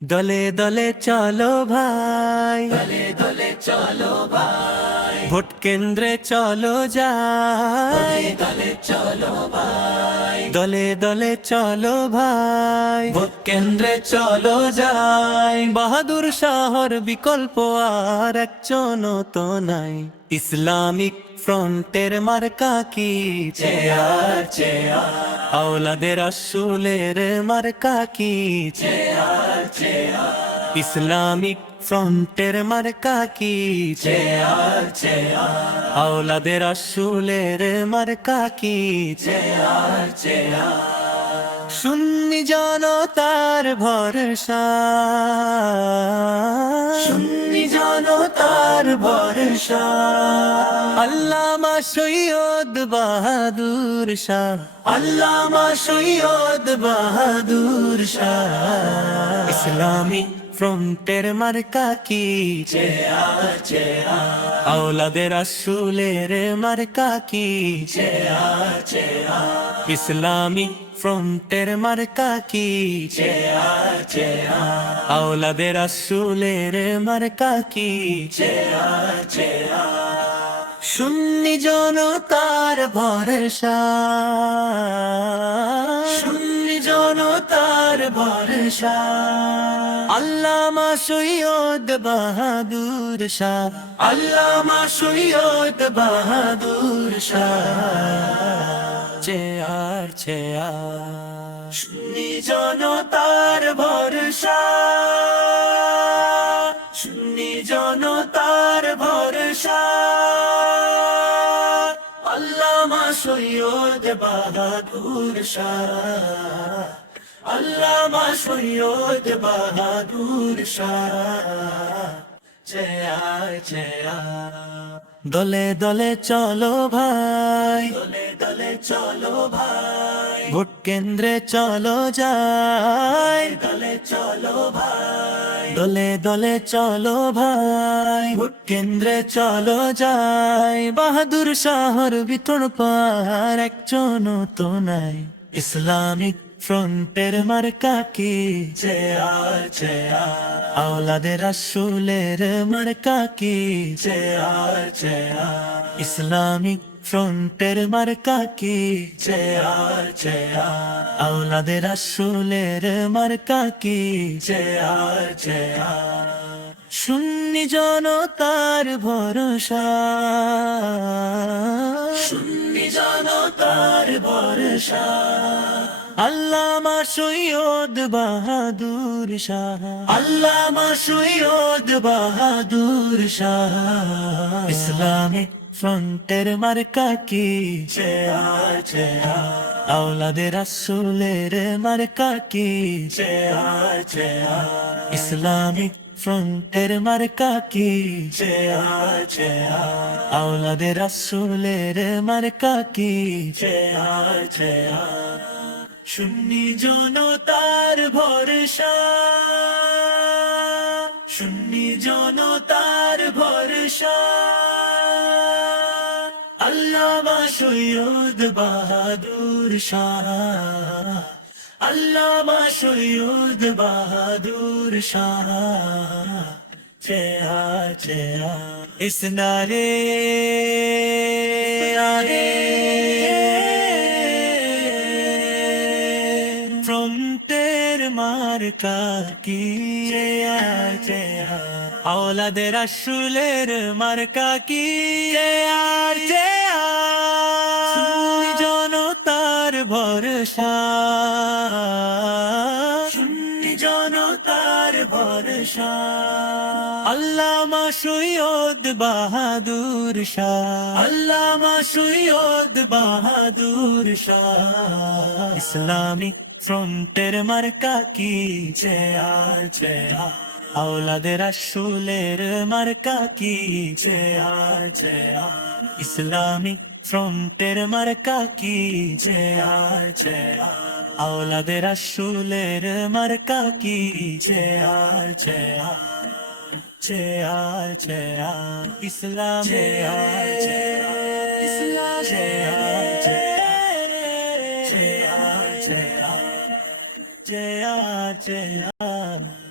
দলে দলে চলো ভাই, দলে দলে চলো ভাই, ভোট কেন্দ্রে চলো যাই, দলে চলো ভাই, দলে দলে চলো ভাই, ভোট কেন্দ্রে চলো যাই। বাহাদুর শাহর বিকল্প আর একজন তো নাই। ইসলামিক ফ্রন্টের মার্কা কি চেয়ার চেয়ার আওলাদের রাসূলের মার্কা কি চেয়ার চেয়ার ইসলামিক ফ্রন্টের মার্কা কি চেয়ার চেয়ার আওলাদের রাসূলের মার্কা কি চেয়ার চেয়ার সুন্নি জনতার ভরসা, সুন্নি জনতার ভরসা, আল্লামা সৈয়দ বাহাদুর শাহ, আল্লামা সৈয়দ বাহাদুর শাহ। ইসলামিক ফ্রন্টের মার্কা কি চেয়ার চেয়ার আওলাদের রাসূলের মার্কা কি চেয়ার চেয়ার ইসলামিক ফ্রন্টের মার্কা কি চেয়ার চেয়ার আওলাদের রাসূলের মার্কা কি চেয়ার চেয়ার সুন্নি জনতার ভরসা, সুন্নি জনতার ভরসা, আল্লামা সৈয়দ বাহাদুর শাহ, আল্লামা সৈয়দ বাহাদুর শাহ। চেয়ার চেয়ার সুন্নি জনতার ভরসা, সুন্নি জনতার ভরসা, আল্লামা সৈয়দ বাহাদুর শাহ, আল্লামা সৈয়দ বাহাদুর শাহ। চেয়ার চেয়ার দলে দলে চলো ভাই, দলে দলে চলো ভাই, ভোট কেন্দ্রে চলো যাই, দলে চলো ভাই, দলে দলে চলো ভাই, ভোট কেন্দ্রে চলো যাই, বাহাদুর শাহর ভিতর পার একজন তো নাই। ইসলামিক ফ্রন্টের মার্কা কি চেয়ার চেয়ার আওলাদের রাসূলের মার্কা কি চেয়ার চেয়ার ইসলামিক ফ্রন্টের মার্কা কি চেয়ার চেয়ার আওলাদের রাসূলের মার্কা কি চেয়ার চেয়ার সুন্নি জনতার ভরসা, সুন্নি জনতার ভরসা, আল্লামা সৈয়দ বাহাদুর শাহ, আল্লামা সৈয়দ বাহাদুর শাহ। ইসলামিক ফ্রন্টের মার্কা কি চেয়ার চেয়ার আওলাদের রাসূলের মার্কা কি চেয়ার চেয়ার ইসলামিক ফ্রন্টের মার্কা কি চেয়ার চেয়ার আওলাদের রাসূলের মার্কা কি চেয়ার চেয়ার সুন্নি জনতার ভরসা, সুন্নি জনতার ভরসা, আল্লামা সৈয়দ বাহাদুর শাহ, আল্লামা সৈয়দ বাহাদুর শাহ। চেয়ার চেয়ার ইস নারে আরে ফ্রন্টের মার্কা কি চেয়ার চেয়ার আওলাদের রাসূলের মার্কা কি চেয়ার সুন্নি জনতার ভরসা, সুন্নি জনতার ভরসা, আল্লামা সৈয়দ বাহাদুর শাহ, আল্লামা সৈয়দ বাহাদুর শাহ। ইসলামিক ফ্রন্টের মার্কা কি চেয়ার চেয়ার আওলাদের রাসূলের মার্কা কি চেয়ার চেয়ার ইসলামিক ফ্রন্টের মার্কা কি চেয়ার চেয়ার আওলাদের রাসূলের মার্কা কি চেয়ার চেয়ার চেয়ার চেয়ার ইসলাম চেয়ার চেয়ার ইসলাম chair chair chair chair chair chair